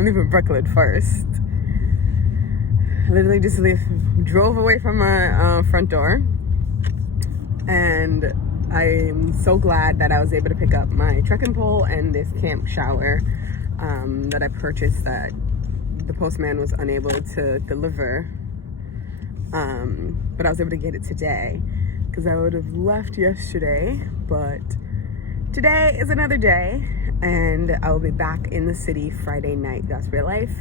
I'm leaving Brooklyn first. I literally just drove away from my front door, and I'm so glad that I was able to pick up my trekking pole and this camp shower that I purchased that the postman was unable to deliver, but I was able to get it today because I would have left yesterday. But today is another day, and I will be back in the city Friday night. That's real life.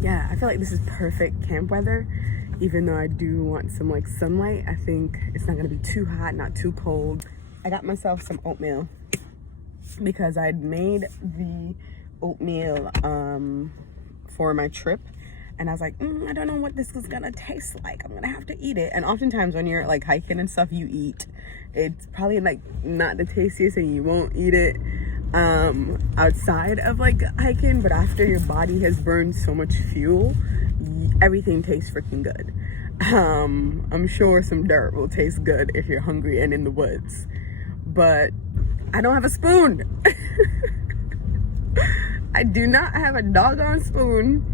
Yeah, I feel like this is perfect camp weather, even though I do want some like sunlight. I think it's not gonna be too hot, not too cold. I got myself some oatmeal because I'd made the oatmeal for my trip, and I was like, I don't know what this is gonna taste like. I'm gonna have to eat it. And oftentimes when you're like hiking and stuff, you eat. It's probably like not the tastiest and you won't eat it outside of like hiking, but after your body has burned so much fuel, everything tastes freaking good. I'm sure some dirt will taste good if you're hungry and in the woods, but I don't have a spoon. I do not have a doggone spoon,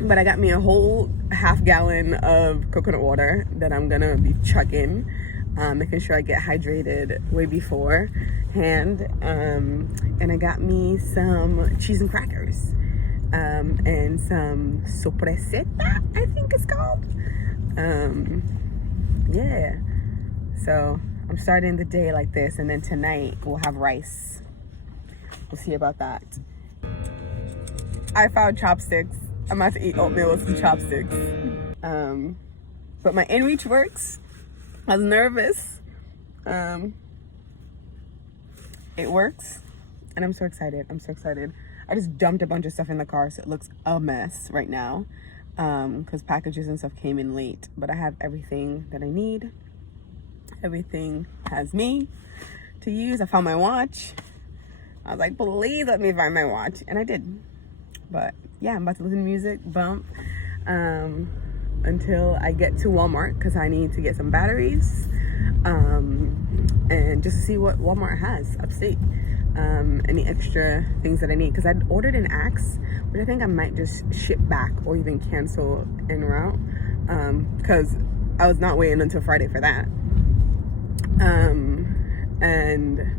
but I got me a whole half gallon of coconut water that I'm gonna be chugging, making sure I get hydrated way beforehand. And I got me some cheese and crackers, and some sorpreseta, I think it's called. Yeah, so I'm starting the day like this, and then tonight we'll have rice. We'll see about that. I found chopsticks. I'm about to eat oatmeal with some chopsticks. But my inReach works. I was nervous. It works, and I'm so excited. I just dumped a bunch of stuff in the car, so it looks a mess right now, because packages and stuff came in late. But I have everything that I need. Everything has me to use. I found my watch. I was like, please let me find my watch, and I did. But yeah, I'm about to listen to music, bump, until I get to Walmart, because I need to get some batteries, and just to see what Walmart has upstate, any extra things that I need, because I'd ordered an axe, which I think I might just ship back or even cancel en route, because I was not waiting until Friday for that, and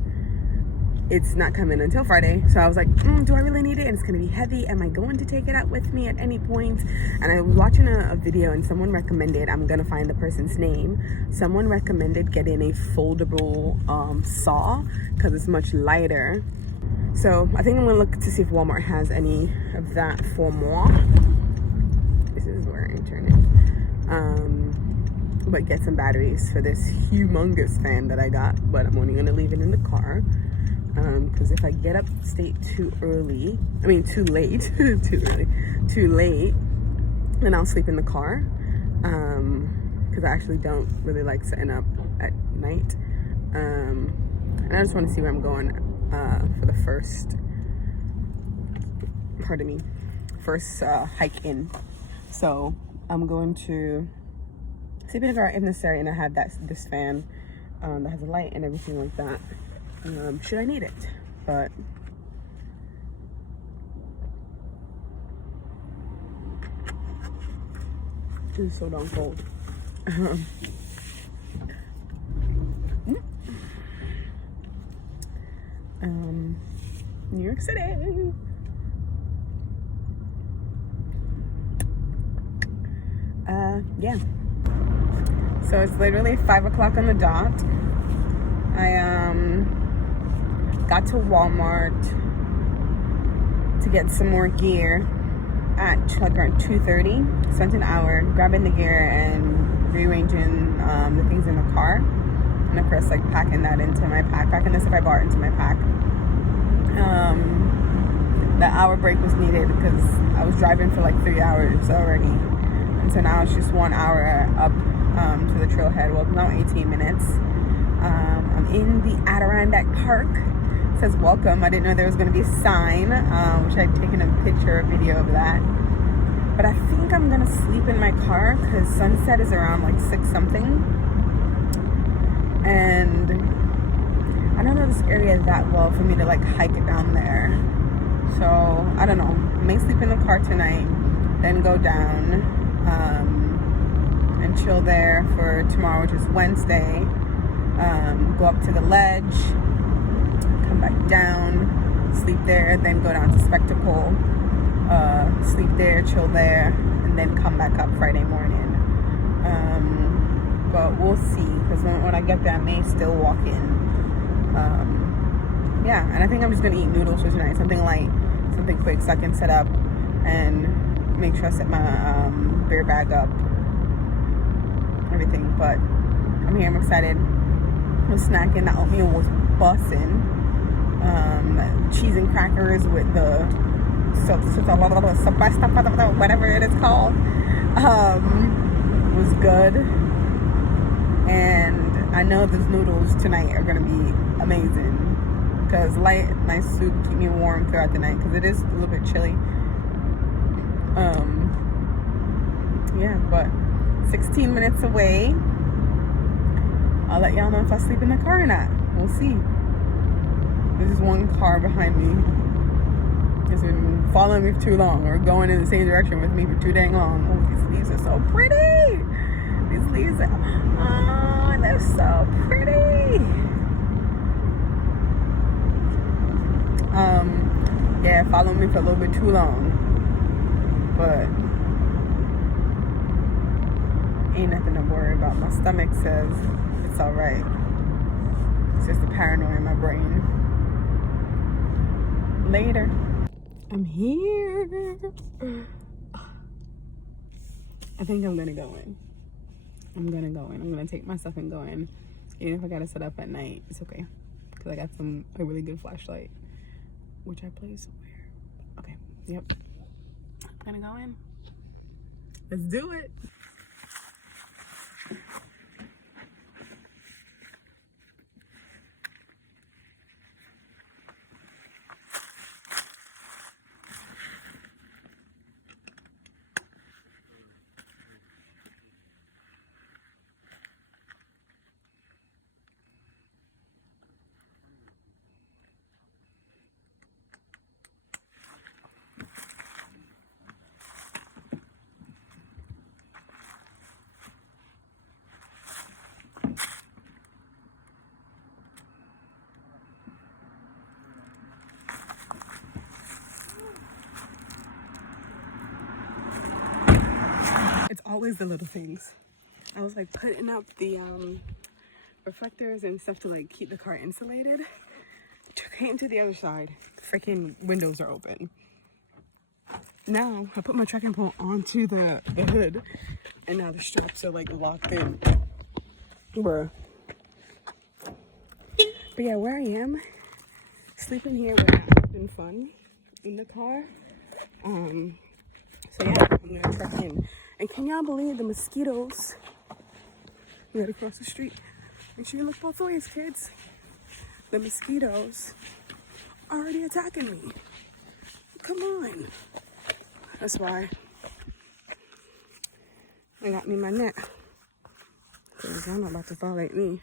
it's not coming until Friday. So I was like, do I really need it? And it's gonna be heavy. Am I going to take it out with me at any point? And I was watching a video, and someone recommended, I'm gonna find the person's name, someone recommended getting a foldable saw, because it's much lighter. So I think I'm gonna look to see if Walmart has any of that for moi. This is where I turn it. But get some batteries for this humongous fan that I got, but I'm only gonna leave it in the car. Because if I get up state too late, then I'll sleep in the car. Because I actually don't really like setting up at night. And I just want to see where I'm going for the first hike in. So I'm going to sleep in the car if necessary, and I have this fan that has a light and everything like that. Should I need it, but it is so darn cold. New York City. Yeah. So it's literally 5 o'clock on the dot. I got to Walmart to get some more gear at like around 2:30. Spent an hour grabbing the gear and rearranging the things in the car, and of course like packing that into my pack, packing the stuff I bought into my pack. That hour break was needed because I was driving for like 3 hours already, and so now it's just 1 hour up to the trailhead. Well, now 18 minutes. I'm in the Adirondack Park. It says welcome. I didn't know there was going to be a sign, which I'd taken a picture, a video of that. But I think I'm going to sleep in my car because sunset is around like 6 something. And I don't know this area that well for me to like hike it down there. So I don't know, I may sleep in the car tonight, then go down and chill there for tomorrow, which is Wednesday. Go up to the ledge, come back down, sleep there, then go down to Spectacle, sleep there, chill there, and then come back up Friday morning. But we'll see, because when I get there, I may still walk in. Yeah, and I think I'm just gonna eat noodles for tonight, something light, something quick, so I can set up and make sure I set my beer bag up, everything. But I'm here, I'm excited. I'm snacking. The oatmeal was bussin'. Cheese and crackers with the whatever it is called, was good. And I know those noodles tonight are gonna be amazing, because nice soup keep me warm throughout the night, because it is a little bit chilly. Yeah, but 16 minutes away. I'll let y'all know if I sleep in the car or not. We'll see. There's one car behind me. It's been following me for too long, or going in the same direction with me for too dang long. Oh, these leaves are so pretty. These leaves are, oh, they're so pretty. Yeah, following me for a little bit too long, but ain't nothing to worry about. My stomach says it's all right. It's just the paranoia in my brain. Later. I'm here. I think I'm gonna go in. I'm gonna take my stuff and go in. Even if I gotta set up at night, it's okay, because I got a really good flashlight, which I place somewhere. Okay, yep. I'm gonna go in. Let's do it. It's always the little things. I was like putting up the reflectors and stuff to like keep the car insulated. Came to the other side, freaking windows are open. Now I put my tracking pole onto the hood, and now the straps are like locked in. Bruh. But yeah, where I am, sleeping here would not have been fun in the car. So yeah, I'm gonna truck in. And can y'all believe the mosquitoes right across the street? Make sure you look both ways, kids. The mosquitoes are already attacking me. Come on. That's why I got me my net. Because I'm not about to violate me.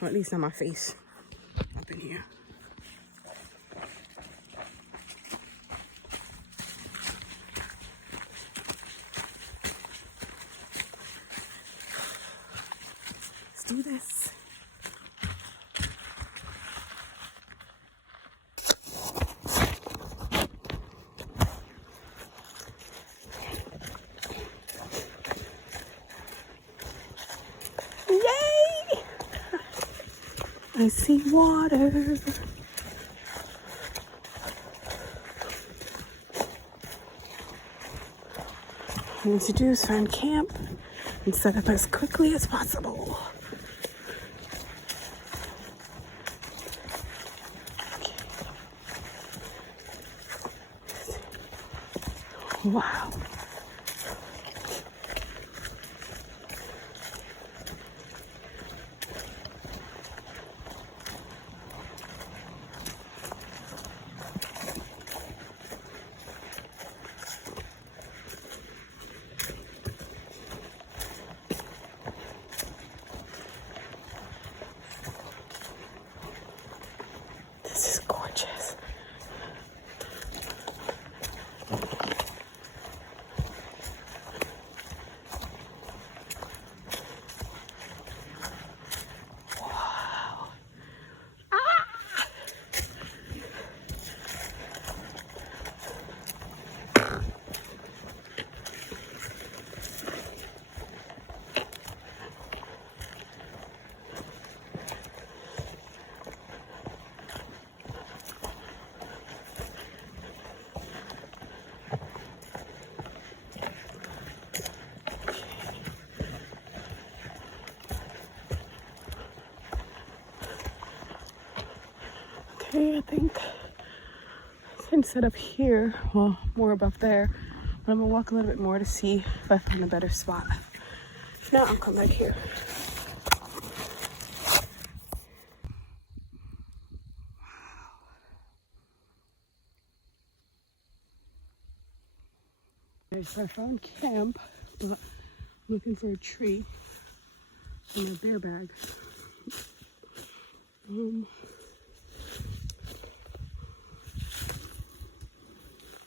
Or at least on my face. Up in here. Let's do this. Yay! I see water. What I need to do is find camp and set up as quickly as possible. Wow. This is gorgeous. think it's been set up here, well, more above there, but I'm gonna walk a little bit more to see if I find a better spot. If not, I'll come back here. Okay, so I found camp, but I'm looking for a tree for my bear bag.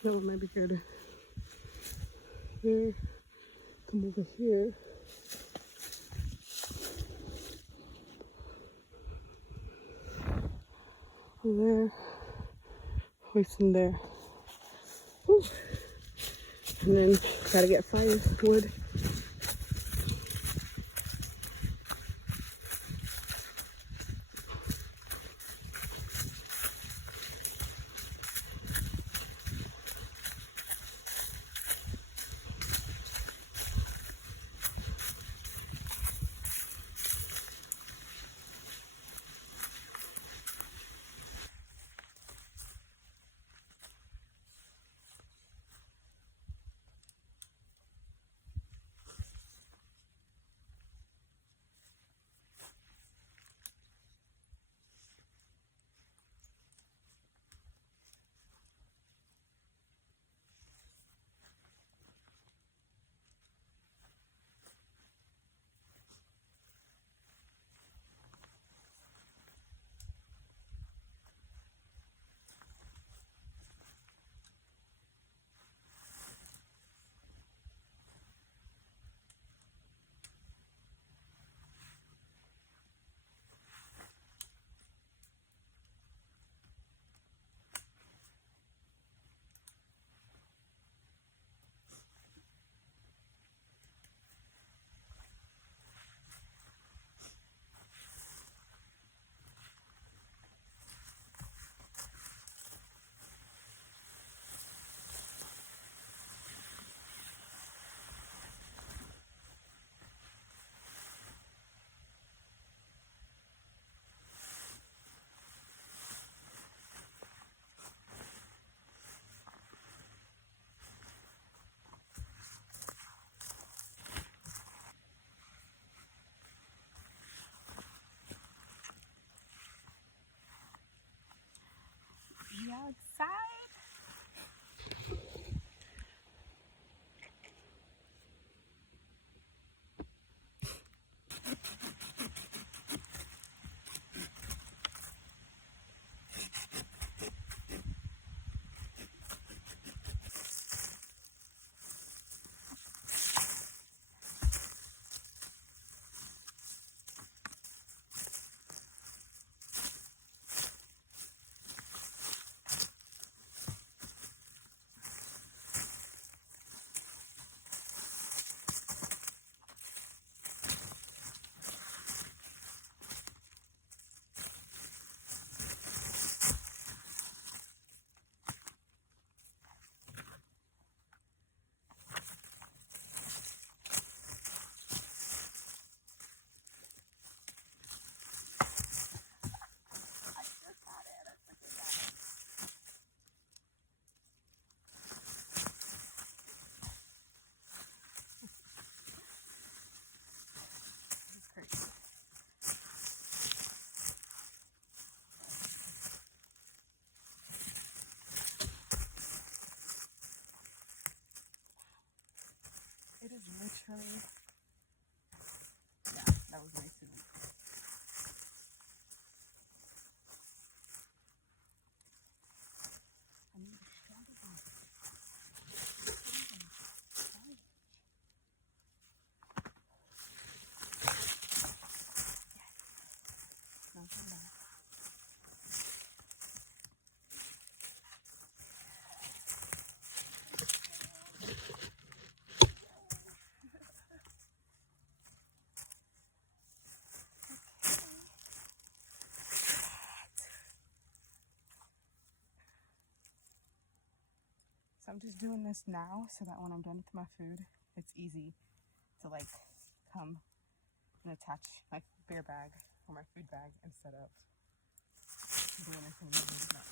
That one might be good. Here, come over here. Over there, hoist in there. Ooh. And then gotta get firewood. Outside. It is literally, yeah, that was way too. I need a shot of that. Not too bad. So I'm just doing this now so that when I'm done with my food, it's easy to like come and attach my bear bag or my food bag and set up. doing this and moving it up.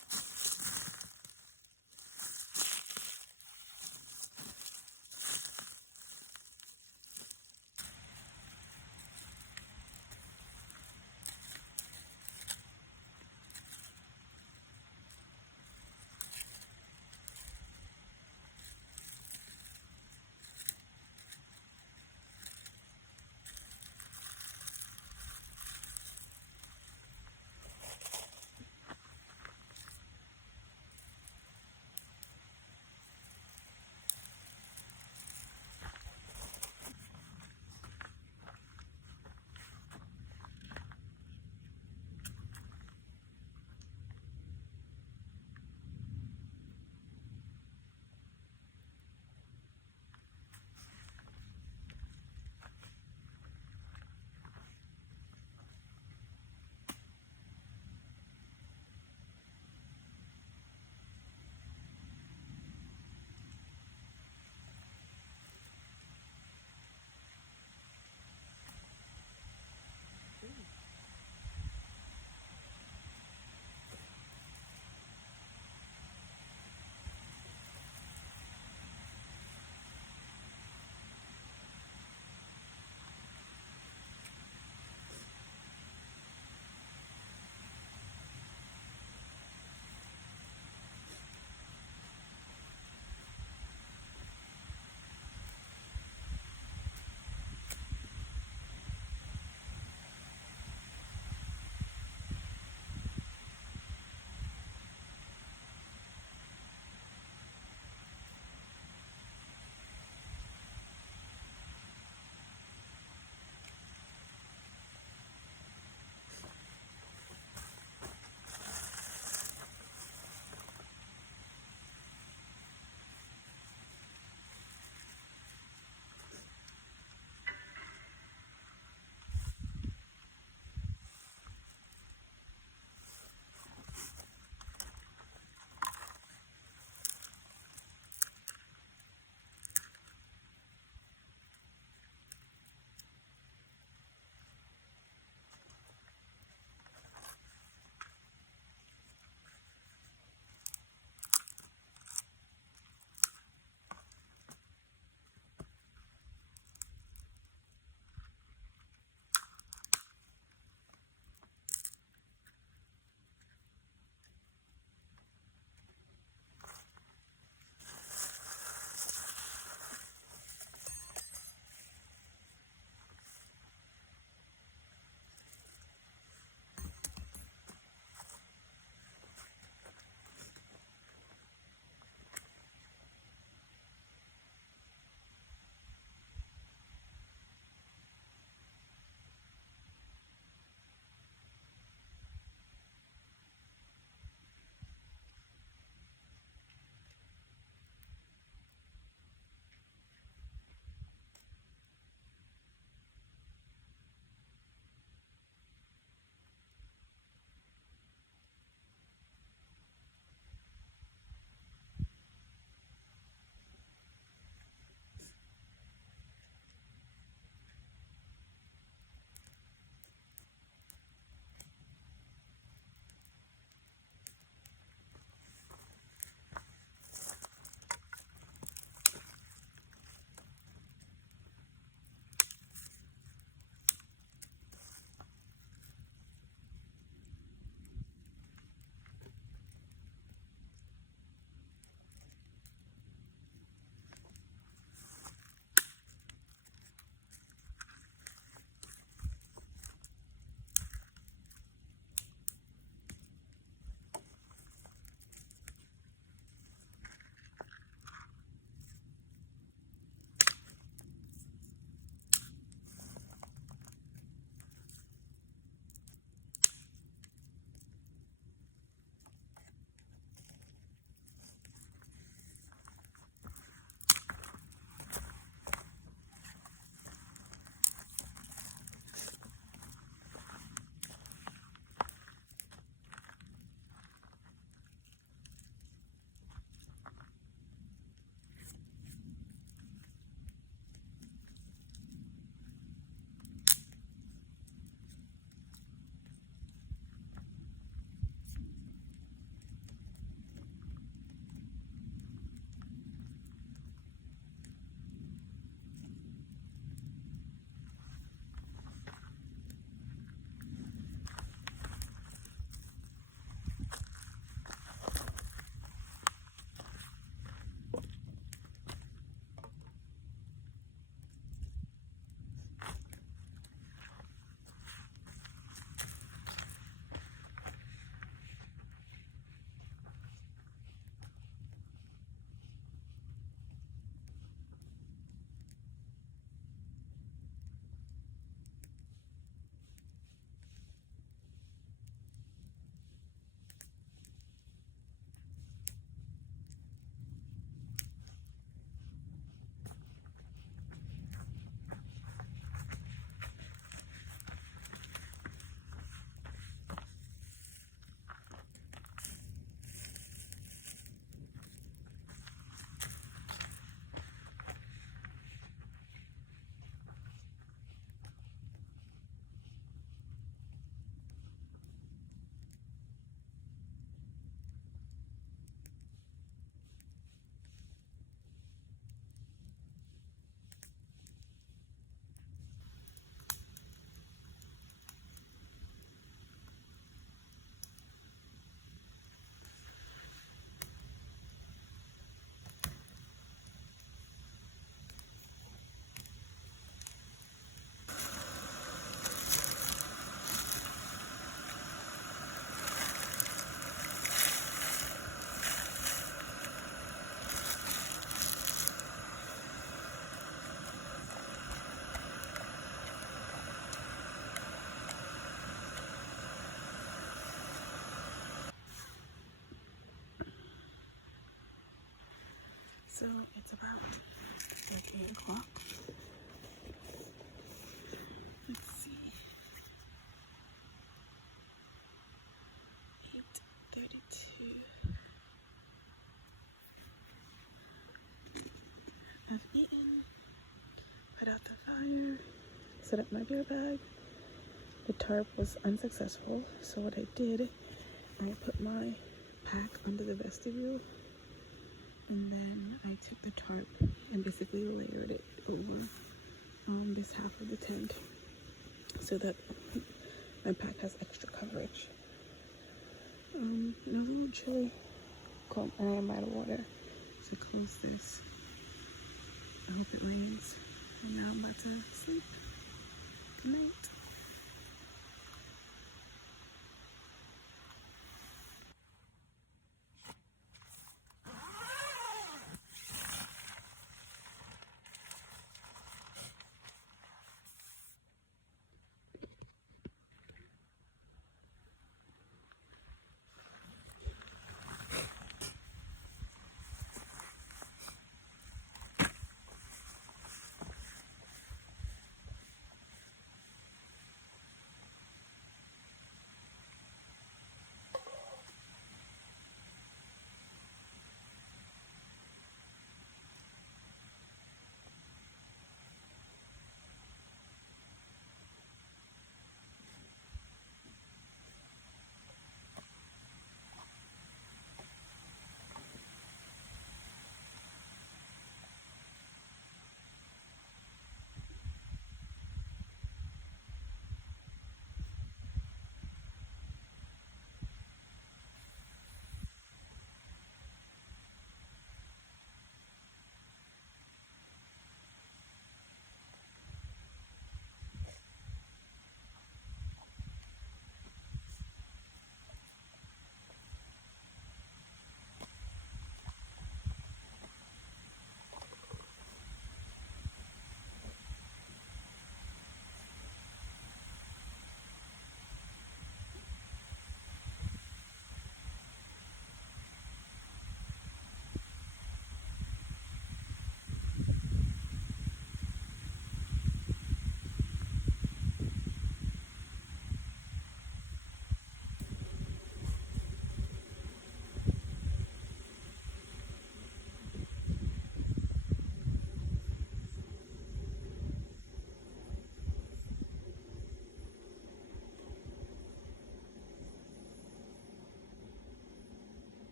So it's about like 8 o'clock. Let's see. 8:32. I've eaten, put out the fire, set up my beer bag. The tarp was unsuccessful, so what I did, I put my pack under the vestibule, and then I took the tarp and basically layered it over this half of the tent so that my pack has extra coverage. It was a little chilly, cold, and I am out of water, so close this. I hope it rains. And now I'm about to sleep. Good night.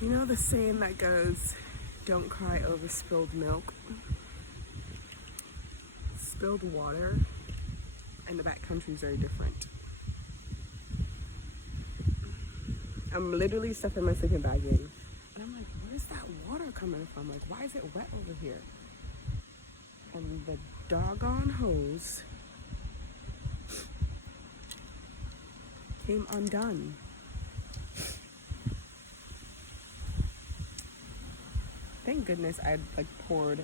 You know the saying that goes, don't cry over spilled milk? Spilled water in the backcountry is very different. I'm literally stuffing my sleeping bag in. And I'm like, where's that water coming from? Like, why is it wet over here? And the doggone hose came undone. Thank goodness I like poured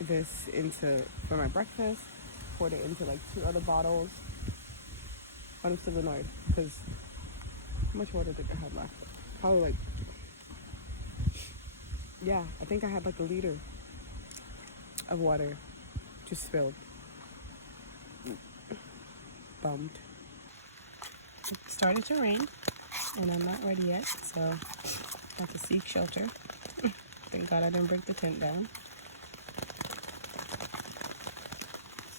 this into for my breakfast, poured it into like 2 other bottles. But I'm still annoyed because how much water did I have left? Probably like, yeah, I think I had like a liter of water just spilled. Bummed. It started to rain and I'm not ready yet, so I have to seek shelter. Thank God I didn't break the tent down.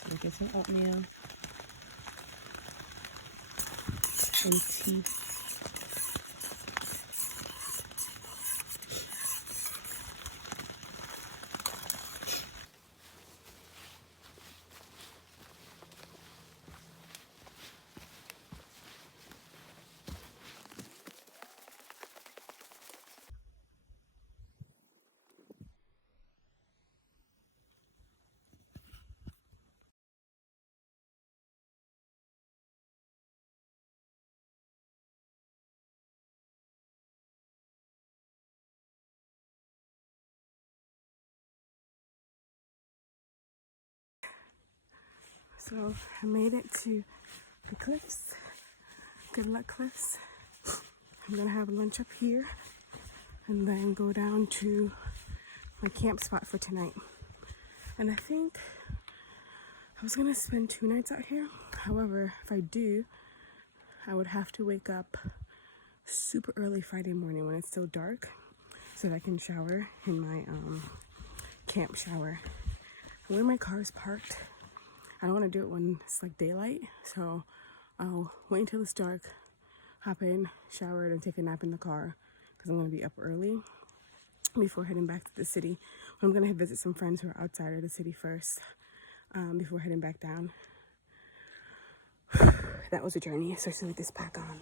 So get some oatmeal and tea. So I made it to the cliffs. Good luck cliffs. I'm gonna have lunch up here and then go down to my camp spot for tonight. And I think I was gonna spend 2 nights out here. However, if I do, I would have to wake up super early Friday morning when it's still dark so that I can shower in my camp shower. Where my car is parked, I don't want to do it when it's like daylight, so I'll wait until it's dark, hop in, shower, and take a nap in the car because I'm going to be up early before heading back to the city. I'm going to visit some friends who are outside of the city first before heading back down. That was a journey, especially with this pack on.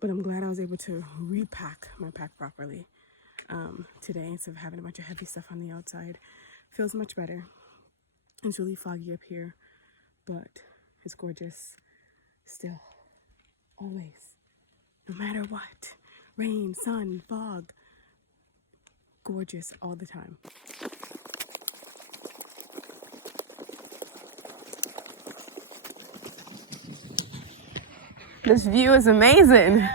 But I'm glad I was able to repack my pack properly today instead of having a bunch of heavy stuff on the outside. Feels much better. It's really foggy up here, but it's gorgeous still, always, no matter what. Rain, sun, fog, gorgeous all the time. This view is amazing.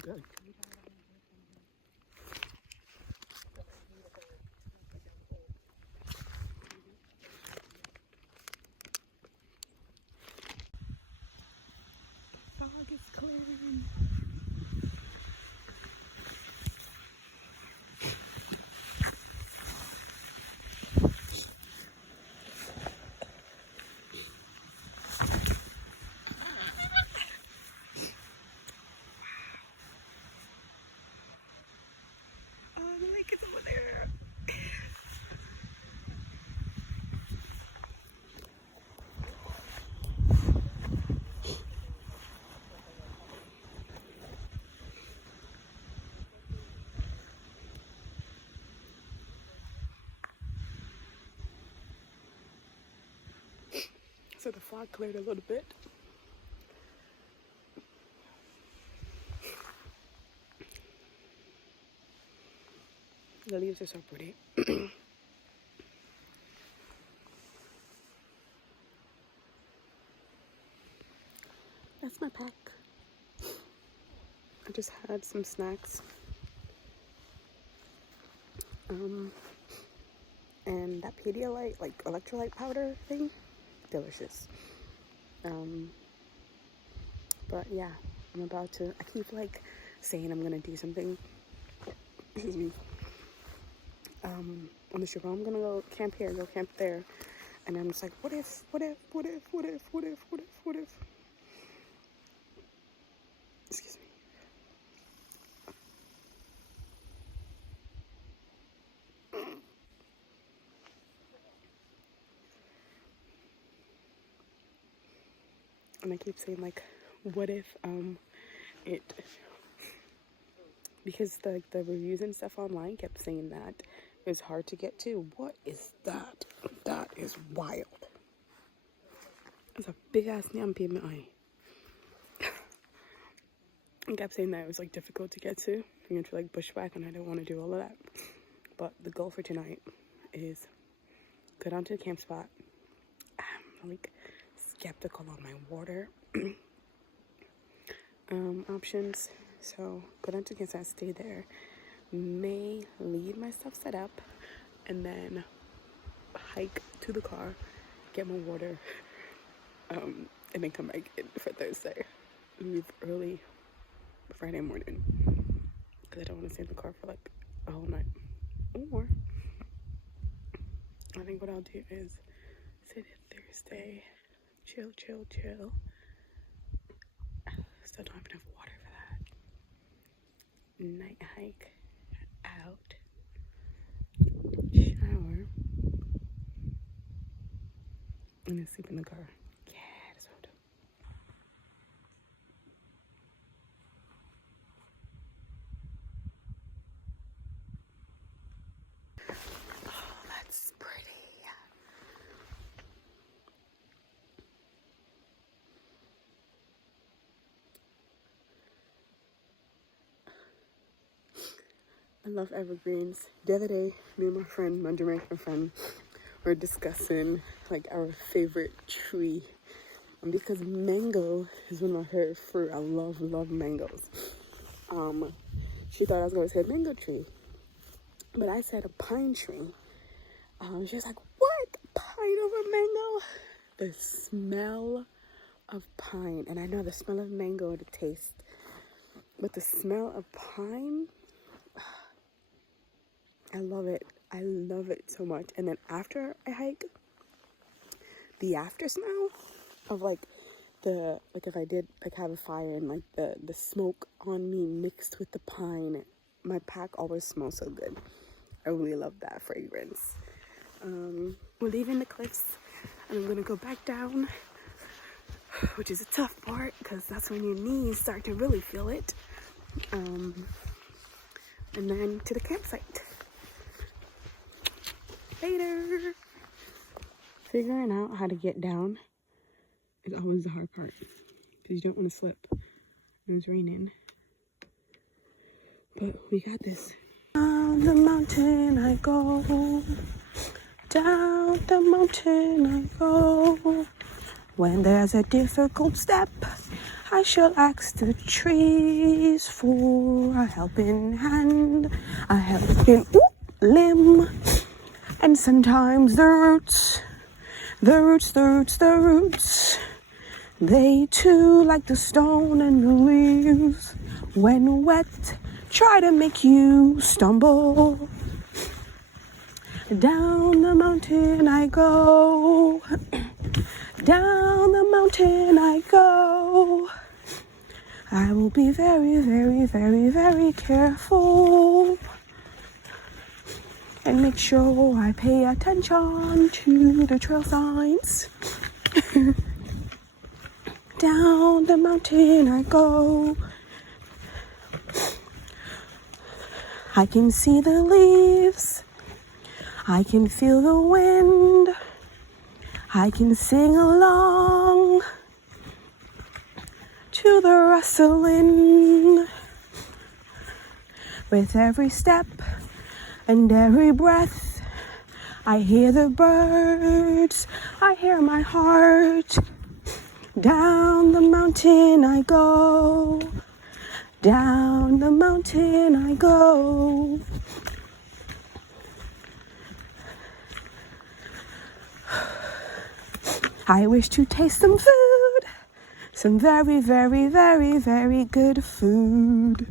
Good. Fog is clearing. Oh, the lake is over there. So the fog cleared a little bit. The leaves are so pretty. That's my pack. I just had some snacks. And that Pedialyte, like electrolyte powder thing, delicious. But yeah, I'm about to, I keep like saying I'm gonna do something, excuse me, on the trip. I'm gonna go camp here, go camp there. And I'm just like, what if? Excuse me. And I keep saying like, what if it, because the reviews and stuff online kept saying that it was hard to get to. What is that? That is wild. It's a big ass nyampi in my eye. I kept saying that it was like difficult to get to. You know, to like bushwhack, and I don't want to do all of that. But the goal for tonight is go down to the camp spot. I'm like skeptical on my water options, so go down to the camp spot, stay there, may leave my stuff set up, and then hike to the car, get my water, and then come back in for Thursday. Leave early Friday morning because I don't want to stay in the car for like a whole night. Or I think what I'll do is sit it Thursday, chill. Still don't have enough water for that. Night hike out, shower, and then sleep in the car. Yeah, that's what I'll do. I love evergreens. The other day, me and my friend, my Jamaican friend, were discussing like our favorite tree. And because mango is one of my favorite fruit, I love mangoes. She thought I was going to say mango tree, but I said a pine tree. She was like, "What? Pine over mango?" The smell of pine, and I know the smell of mango and the taste, but the smell of pine, I love it. I love it so much. And then after I hike, the after smell of like if I did like have a fire and like the smoke on me mixed with the pine, my pack always smells so good. I really love that fragrance. We're leaving the cliffs and I'm gonna go back down, which is a tough part because that's when your knees start to really feel it. And then to the campsite. Later. Figuring out how to get down is always the hard part because you don't want to slip. It was raining, but we got this. Down the mountain I go. Down the mountain I go. When there's a difficult step, I shall ask the trees for a helping hand, a helping limb, and sometimes the roots, they too, like the stone and the leaves, when wet, try to make you stumble. Down the mountain I go. Down the mountain I go. I will be very, very, very, very careful and make sure I pay attention to the trail signs. Down the mountain I go. I can see the leaves. I can feel the wind. I can sing along to the rustling. With every step and every breath, I hear the birds, I hear my heart. Down the mountain I go. Down the mountain I go. I wish to taste some food, some very, very, very, very good food.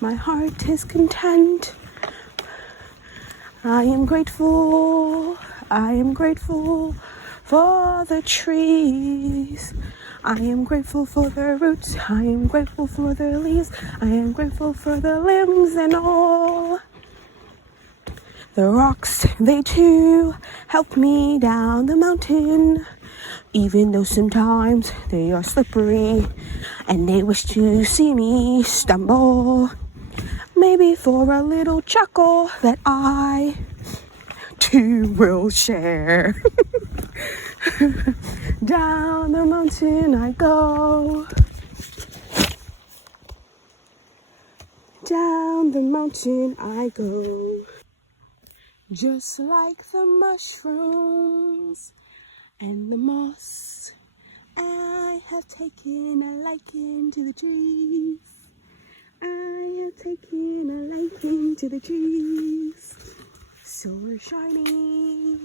My heart is content. I am grateful for the trees. I am grateful for the roots. I am grateful for the leaves. I am grateful for the limbs and all. The rocks, they too help me down the mountain, even though sometimes they are slippery and they wish to see me stumble. Maybe for a little chuckle that I too will share. Down the mountain I go. Down the mountain I go. Just like the mushrooms and the moss, I have taken a liking to the trees. I have taken a liking to the trees. Silver shiny,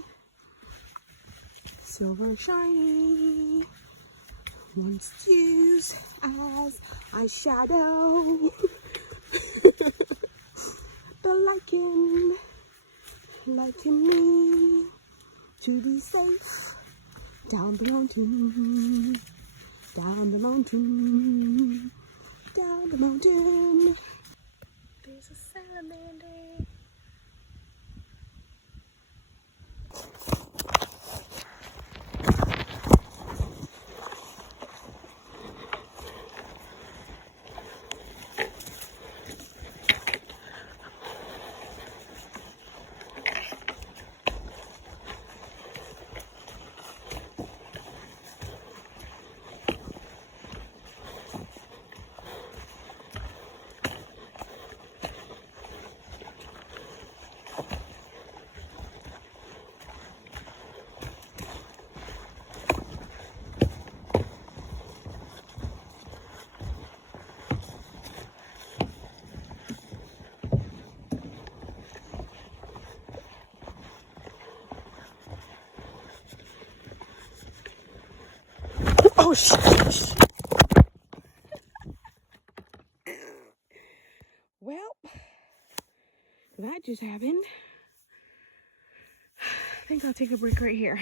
once used as a shadow. The liken me to be safe down the mountain, down the mountain, down the mountain. There's a salamander. Oh, shh. Well, that just happened. I think I'll take a break right here.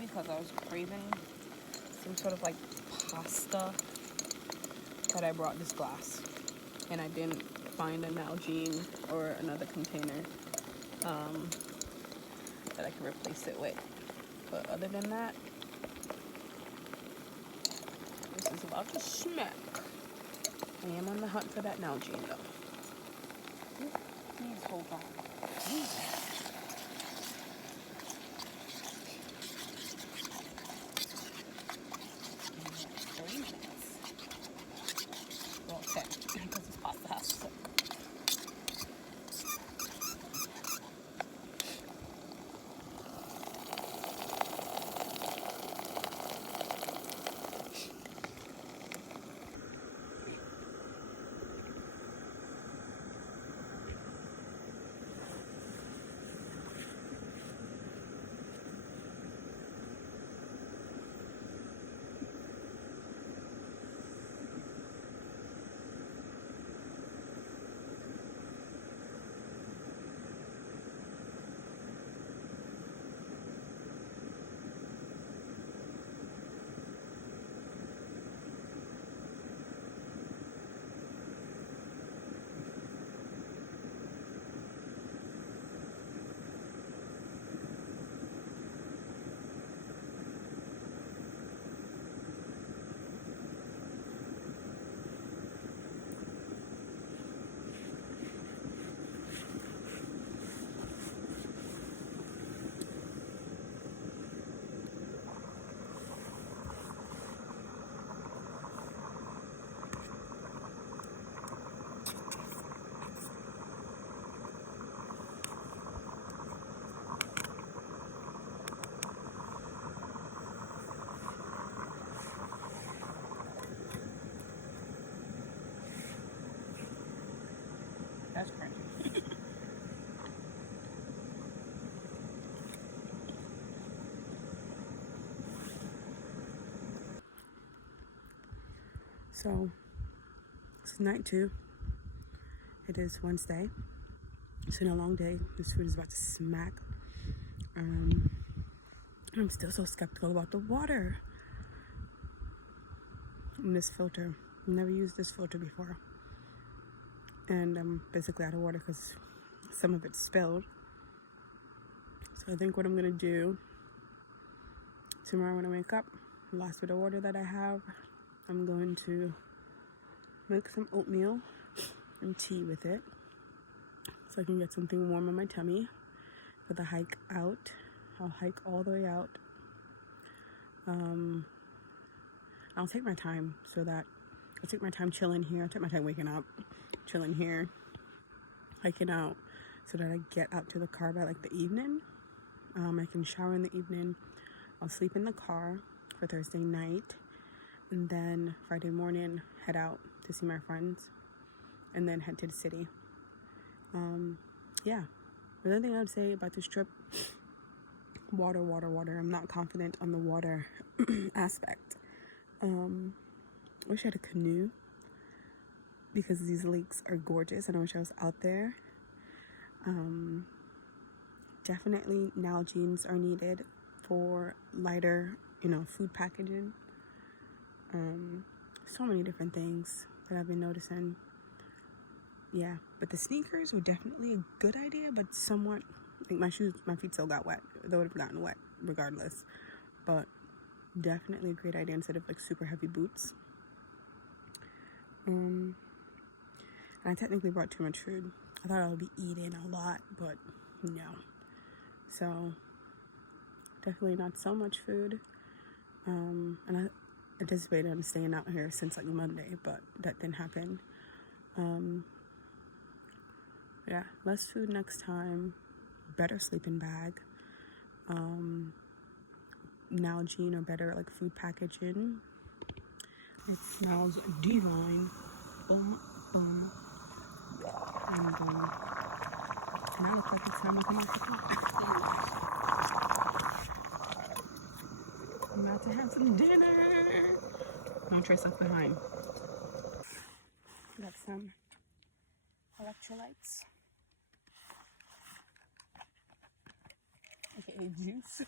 Because I was craving some sort of like pasta that I brought this glass, and I didn't find a Nalgene or another container that I can replace it with. But other than that, this is about to smack. I am on the hunt for that Nalgene though. Please hold on. Please. Well, 10, because it's pasta house. So. That's crazy. So, it's night 2. It is Wednesday. It's been a long day. This food is about to smack. I'm still so skeptical about the water in this filter. I've never used this filter before. And I'm basically out of water because some of it spilled. So I think what I'm going to do tomorrow when I wake up, the last bit of water that I have, I'm going to make some oatmeal and tea with it so I can get something warm on my tummy for the hike out. I'll hike all the way out. I'll take my time so that I'll take my time chilling here. I'll take my time waking up, chilling here, hiking out so that I get out to the car by like the evening. I can shower in the evening. I'll sleep in the car for Thursday night, and then Friday morning head out to see my friends and then head to the city. Yeah, the other thing I would say about this trip, water. I'm not confident on the water aspect. I wish I had a canoe because these lakes are gorgeous and I wish I was out there. Definitely Nalgene's are needed for lighter, food packaging. So many different things that I've been noticing. Yeah, but the sneakers were definitely a good idea, but somewhat, like my feet still got wet. They would have gotten wet regardless. But definitely a great idea instead of like super heavy boots. And I technically brought too much food. I thought I would be eating a lot, but no. So definitely not so much food. And I anticipated on staying out here since like Monday, but that didn't happen. Yeah, less food next time. Better sleeping bag. Nalgene or better like food packaging. It smells divine. Boom, boom, and boom. And I look like it's time to come out to eat. I'm about to have some dinner. Don't trace left behind. Got some electrolytes. AKA juice.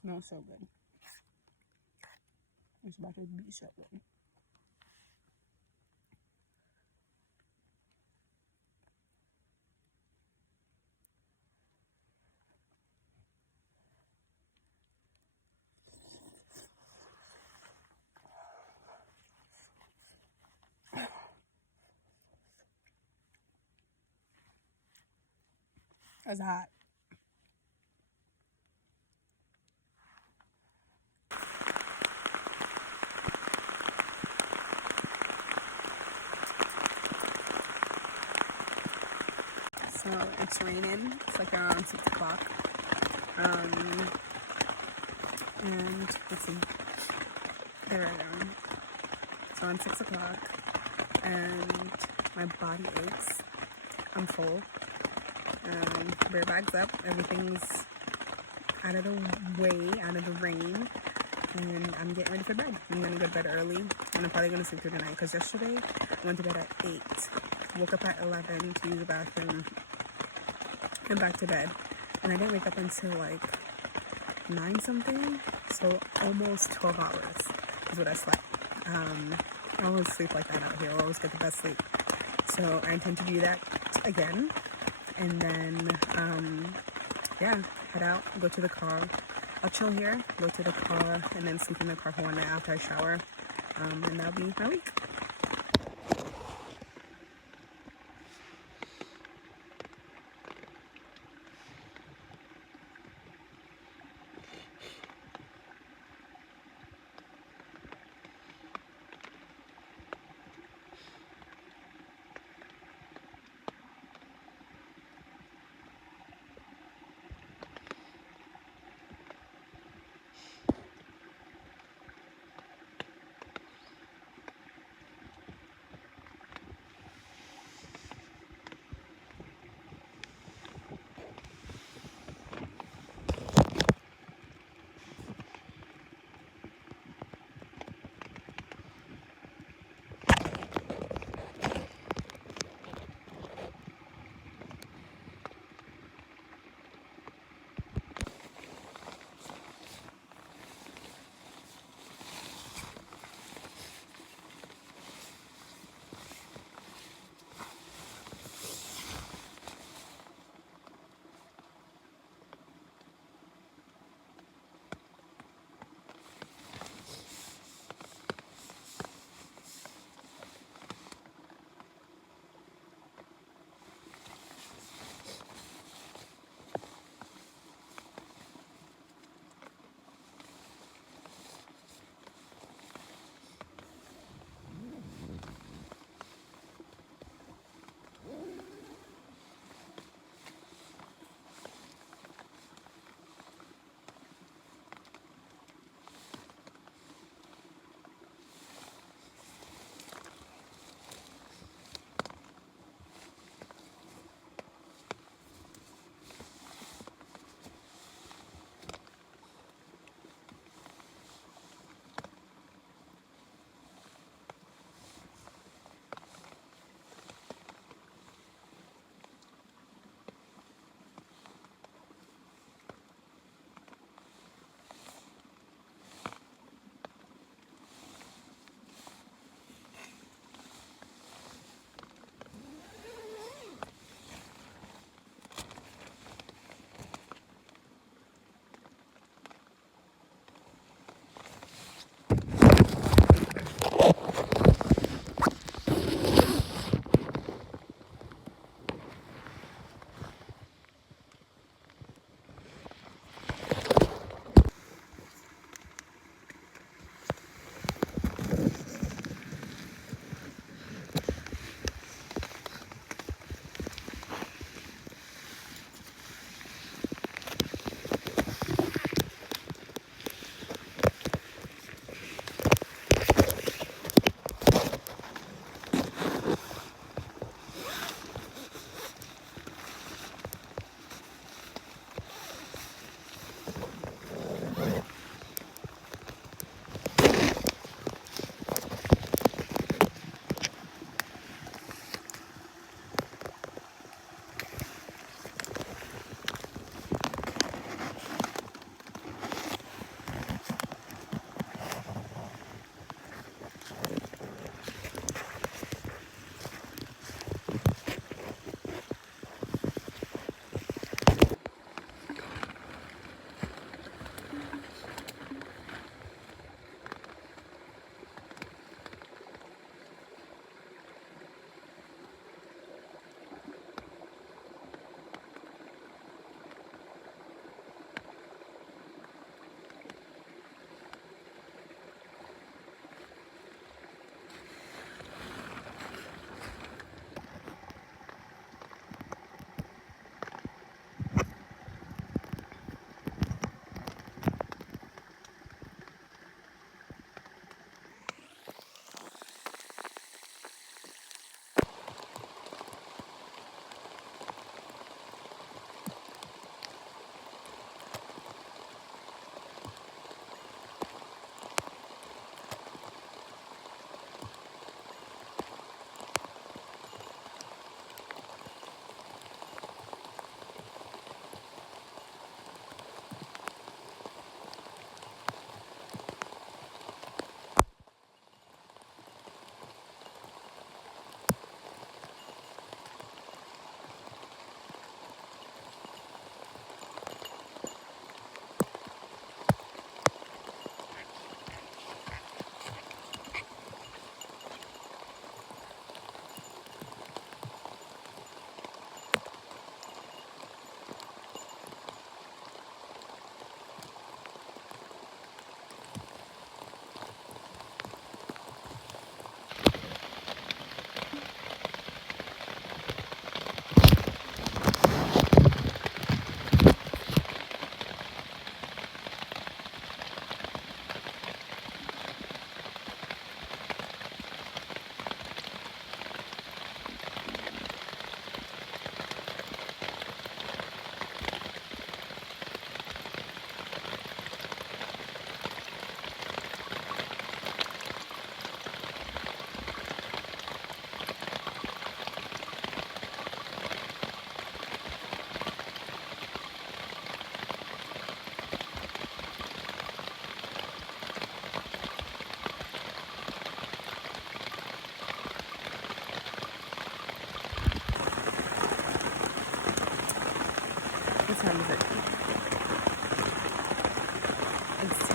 Smells so good. It's about to be so good. It's hot. So it's raining. It's like around 6 o'clock. And let's see. There I am. So I'm 6 o'clock and my body aches. I'm full. Bare bags up. Everything's out of the way, out of the rain. And I'm getting ready for bed. I'm gonna go to bed early and I'm probably gonna sleep through the night because yesterday I went to bed at 8. Woke up at 11 to use the bathroom and back to bed. And I didn't wake up until like 9 something. So almost 12 hours is what I slept. I always sleep like that out here. I always get the best sleep. So I intend to do that again. And then, yeah, head out, go to the car. I'll chill here, go to the car, and then sleep in the car for one night after I shower. And that'll be my week.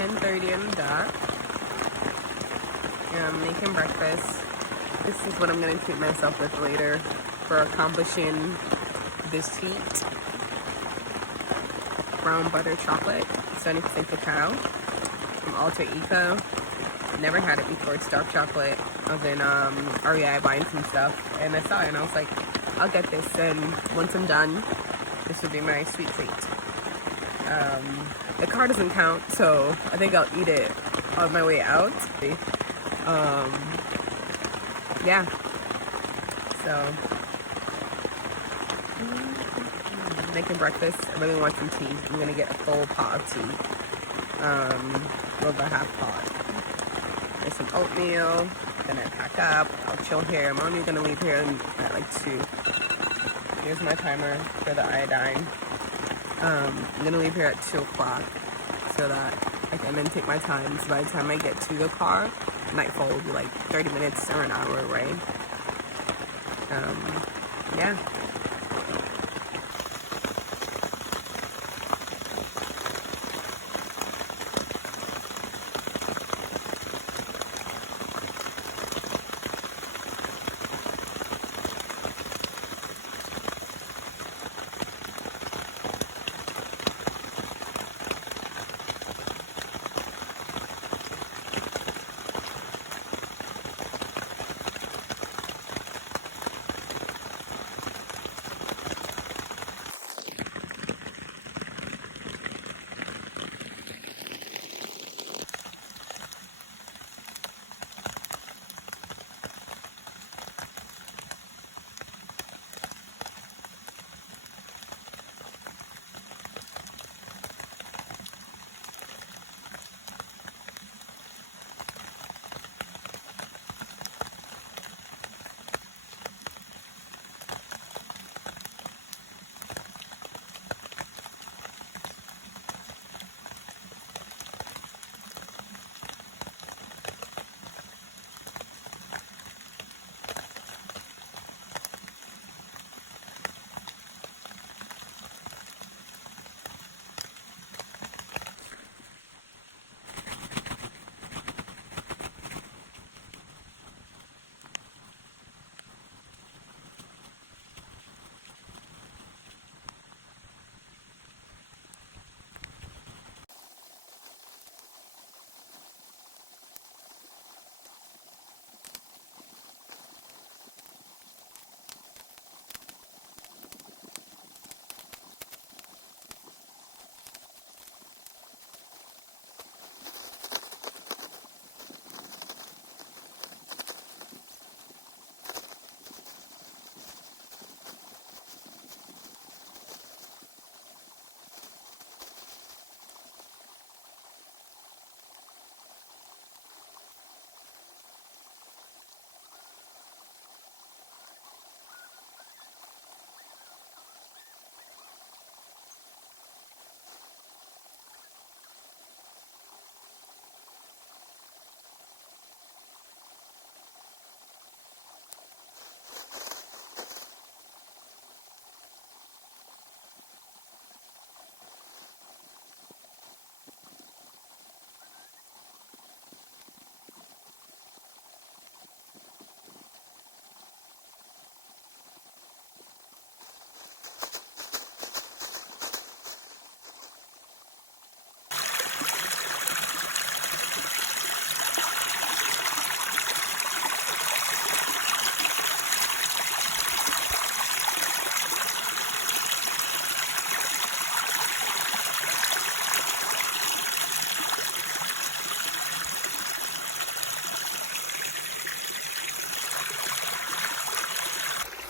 10:30 in the dot. And I'm making breakfast. This is what I'm gonna treat myself with later for accomplishing this feat. Brown butter chocolate, 70% cacao from Alter Eco. Never had it before. It's dark chocolate. I was in REI buying some stuff and I saw it and I was like, I'll get this, and once I'm done, this will be my sweet treat. The car doesn't count, so I think I'll eat it on my way out. Yeah, so making breakfast. I really want some tea. I'm gonna get a full pot of tea, well, the half pot. There's some oatmeal. Then I pack up. I'll chill here. I'm only gonna leave here at like 2. Here's my timer for the iodine. I'm gonna leave here at 2 o'clock so that I can then take my time. So by the time I get to the car, nightfall will be like 30 minutes or an hour away. Yeah.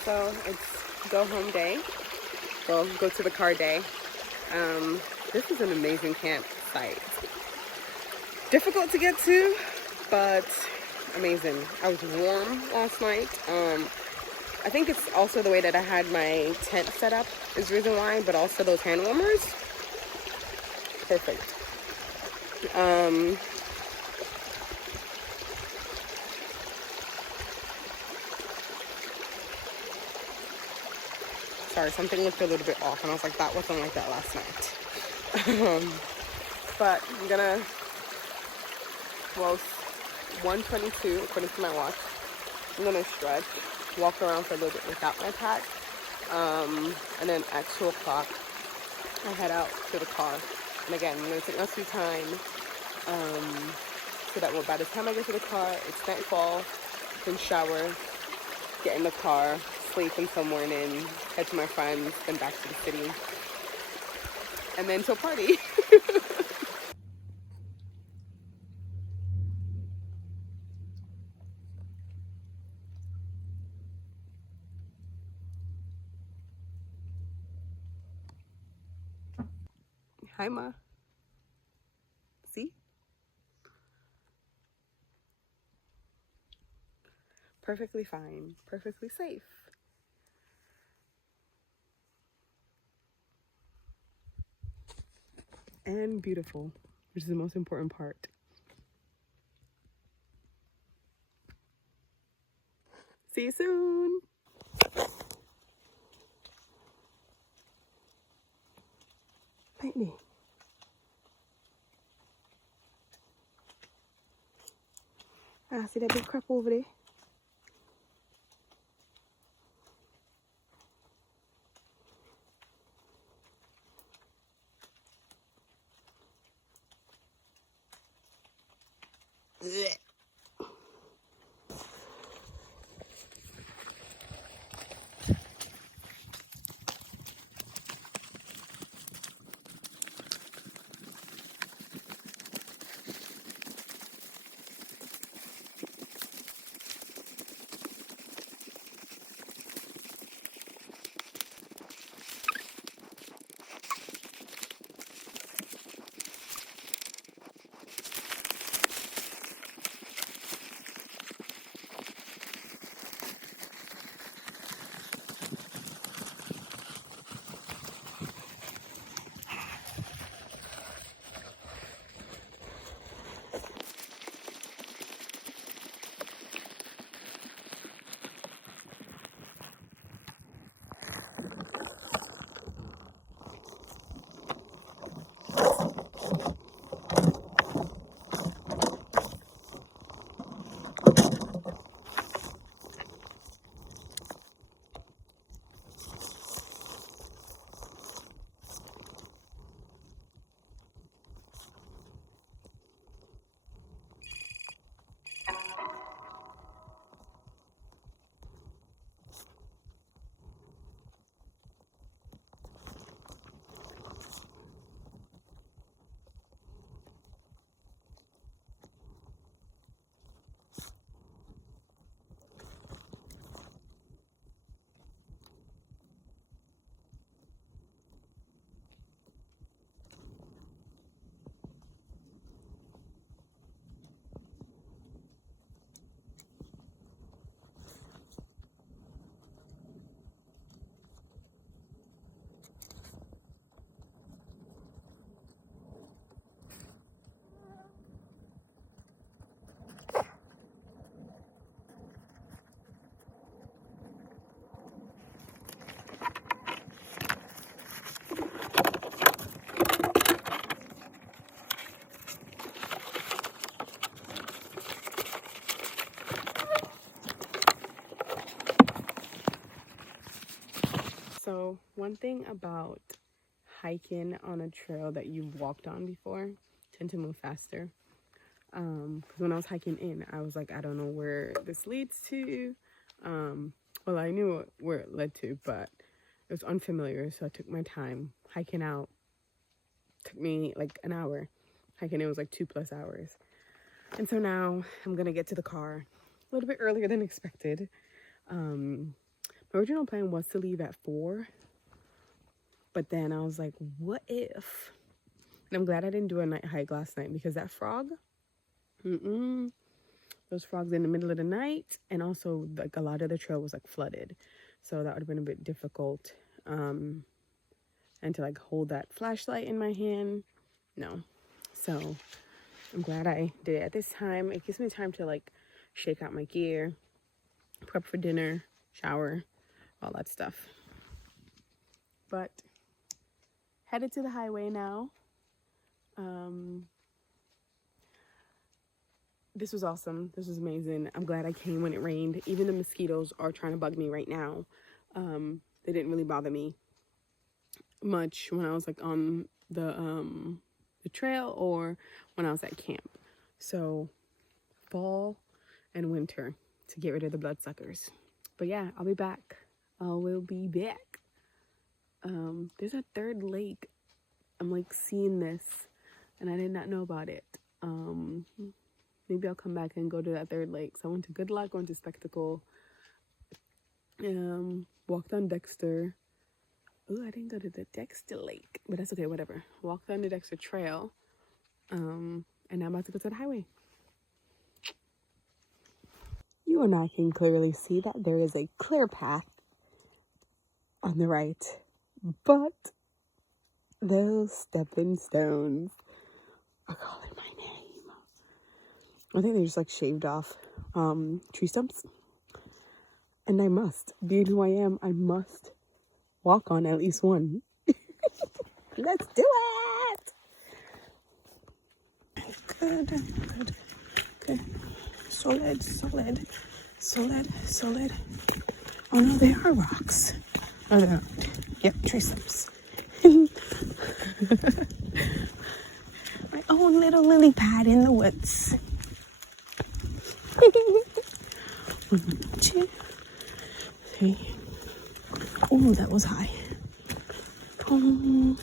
So it's go home day. Well, go to the car day. This is an amazing campsite. Difficult to get to, but amazing. I was warm last night. I think it's also the way that I had my tent set up is the reason why, but also those hand warmers. Perfect. Sorry, something looked a little bit off and I was like, that wasn't like that last night. But I'm gonna Well, it's 1:22 according to my watch. I'm gonna stretch, walk around for a little bit without my pack, and then at 2 o'clock I head out to the car. And again, I'm gonna take my sweet time, so that by the time I get to the car, it's nightfall. I can shower, get in the car, sleep until morning, head to my friends, then back to the city, and then to a party. Hi, Ma. See? Perfectly fine, perfectly safe. And beautiful, which is the most important part. See you soon. Bite me. Ah, see that big crap over there? Blech. So one thing about hiking on a trail that you've walked on before, tend to move faster. Because when I was hiking in, I was like, I don't know where this leads to. Well, I knew where it led to, but it was unfamiliar, so I took my time. Hiking out took me like an hour. Hiking in was like 2+ hours. And so now I'm gonna get to the car a little bit earlier than expected. My original plan was to leave at 4, but then I was like, what if? And I'm glad I didn't do a night hike last night, because that frog, those frogs in the middle of the night, and also like a lot of the trail was like flooded, so that would have been a bit difficult. And to like hold that flashlight in my hand, no. So I'm glad I did it at this time. It gives me time to like shake out my gear, prep for dinner, shower, all that stuff. But headed to the highway now. this was awesome. This was amazing. I'm glad I came when it rained. Even the mosquitoes are trying to bug me right now. They didn't really bother me much when I was like on the trail or when I was at camp. So fall and winter to get rid of the bloodsuckers. But yeah, I'll be back. I will be back. There's a third lake. I'm like seeing this and I did not know about it. Maybe I'll come back and go to that third lake. So I went to Good Luck, went to Spectacle, walked on Dexter. Ooh, I didn't go to the Dexter Lake, but that's okay, whatever. Walked on the Dexter Trail, and now I'm about to go to the highway. You and I can clearly see that there is a clear path on the right, but those stepping stones are calling my name. I think they just like shaved off tree stumps, and I must, being who I am, I must walk on at least one. Let's do it. Good. Solid. Oh no, they are rocks. Oh no. Yep, tree stumps. My own little lily pad in the woods. 1, 2, 3. Oh, that was high. Oh.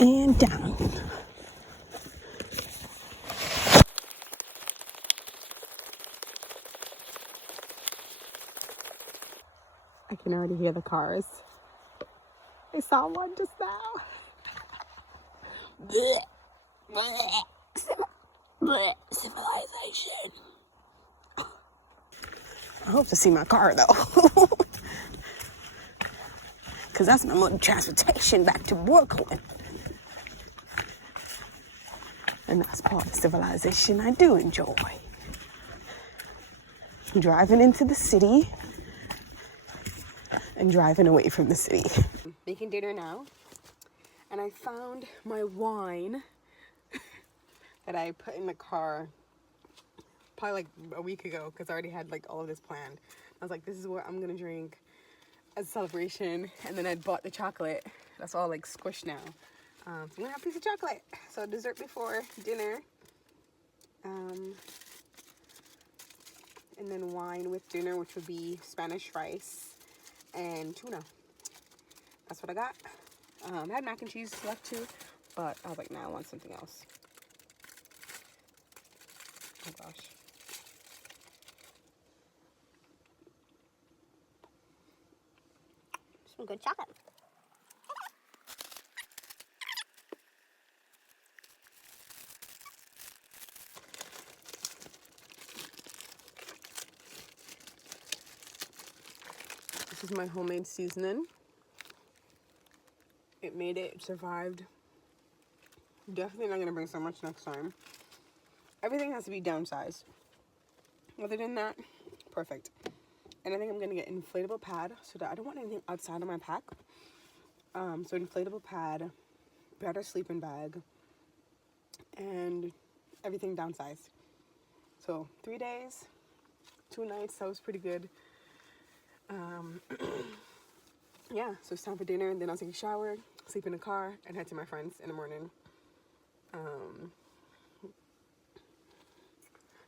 And down. I can already hear the cars. I saw one just now. Civilization. I hope to see my car though. Because that's my mode of transportation back to Brooklyn. And that's part of civilization I do enjoy. Driving into the city and driving away from the city. Making dinner now. And I found my wine that I put in the car probably like a week ago because I already had like all of this planned. I was like, this is what I'm gonna drink as a celebration. And then I bought the chocolate. That's all like squished now. So I'm gonna have a piece of chocolate. So dessert before dinner. And then wine with dinner, which would be Spanish rice and tuna. That's what I got. I had mac and cheese left too, but I was like, nah, I want something else. Oh gosh. Some good chocolate. This is my homemade seasoning. It made it, it survived. Definitely not gonna bring so much next time. Everything has to be downsized. Other than that, perfect. And I think I'm gonna get an inflatable pad so that I don't want anything outside of my pack. So inflatable pad, better sleeping bag, and everything downsized. So 3 days, 2 nights, that was pretty good. Yeah, so it's time for dinner, and then I'll take a shower, sleep in the car, and head to my friends in the morning.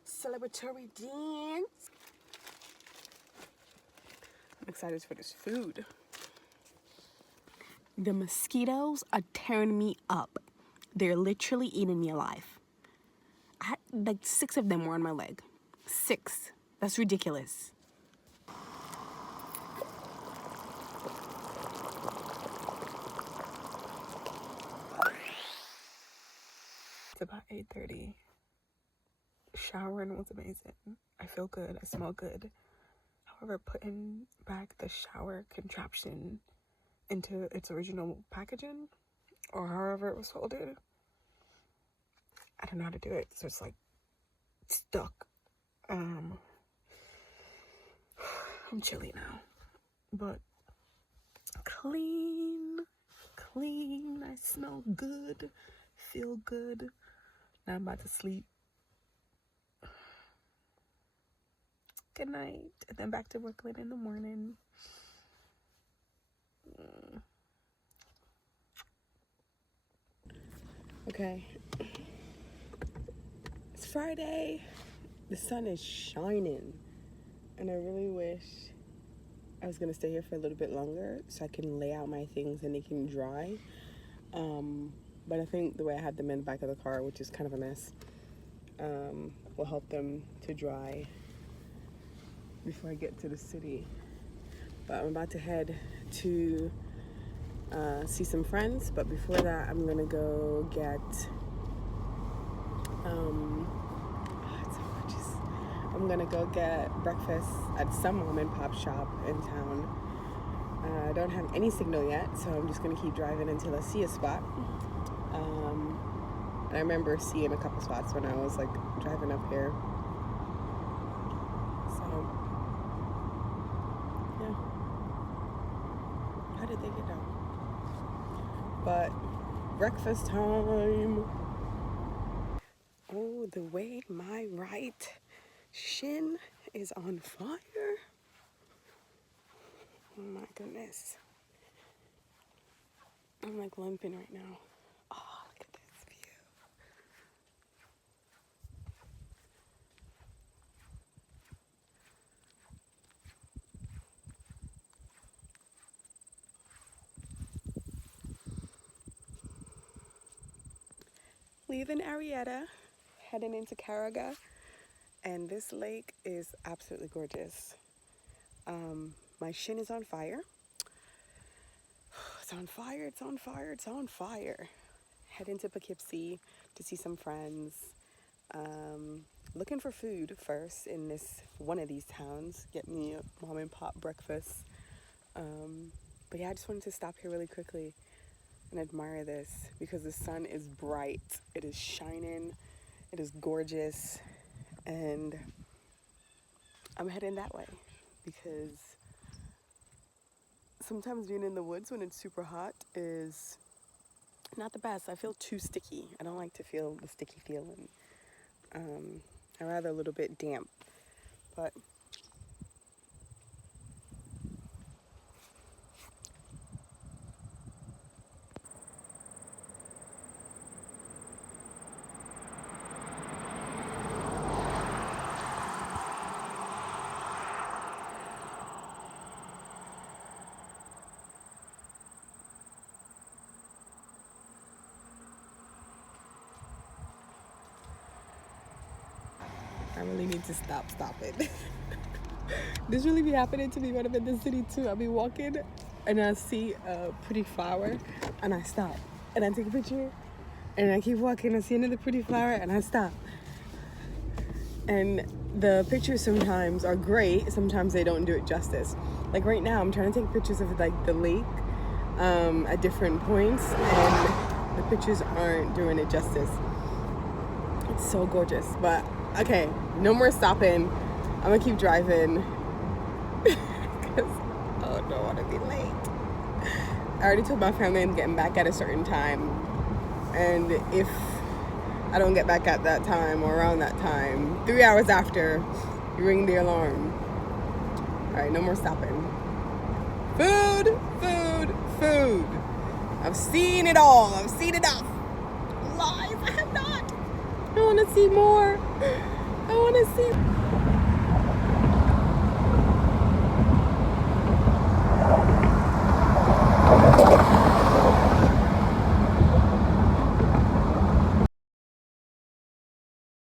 Celebratory dance. I'm excited for this food. The mosquitoes are tearing me up. They're literally eating me alive. I had like 6 of them were on my leg. 6. That's ridiculous. It's about 8:30. Showering was amazing. I feel good. I smell good. However, putting back the shower contraption into its original packaging, or however it was folded, I don't know how to do it. So it's like stuck. I'm chilly now, but clean. I smell good, feel good. Now I'm about to sleep. Good night, and then back to Brooklyn in the morning. Okay, it's Friday. The sun is shining, and I really wish I was gonna stay here for a little bit longer so I can lay out my things and they can dry. But I think the way I had them in the back of the car, which is kind of a mess, will help them to dry before I get to the city. But I'm about to head to see some friends, but before that I'm gonna go get I'm gonna go get breakfast at some mom and pop shop in town. I don't have any signal yet, so I'm just gonna keep driving until I see a spot. And I remember seeing a couple spots when I was like driving up here. So yeah, how did they get down? But breakfast time. Oh, the way my right shin is on fire. Oh my goodness. I'm like limping right now. Oh, look at this view. Leaving Arietta, heading into Caraga, and this lake is absolutely gorgeous. My shin is on fire. It's on fire, it's on fire, it's on fire. Heading to Poughkeepsie to see some friends. Looking for food first in this one of these towns. Get me a mom and pop breakfast. But yeah, I just wanted to stop here really quickly and admire this because the sun is bright. It is shining. It is gorgeous. And I'm heading that way because sometimes being in the woods when it's super hot is not the best. I feel too sticky. I don't like to feel the sticky feeling. I'd rather a little bit damp. But I really need to stop it. This really be happening to me when I'm in the city too. I'll be walking and I see a pretty flower and I stop and I take a picture and I keep walking. I see another pretty flower and I stop. And the pictures sometimes are great. Sometimes they don't do it justice. Like right now, I'm trying to take pictures of like the lake at different points and the pictures aren't doing it justice. It's so gorgeous, but okay, no more stopping. I'm gonna keep driving because I don't want to be late. I already told my family I'm getting back at a certain time, and if I don't get back at that time or around that time, 3 hours after, you ring the alarm. All right, no more stopping. Food. I've seen it all. I've seen enough. Lies, I have not. I want to see more. I want to see.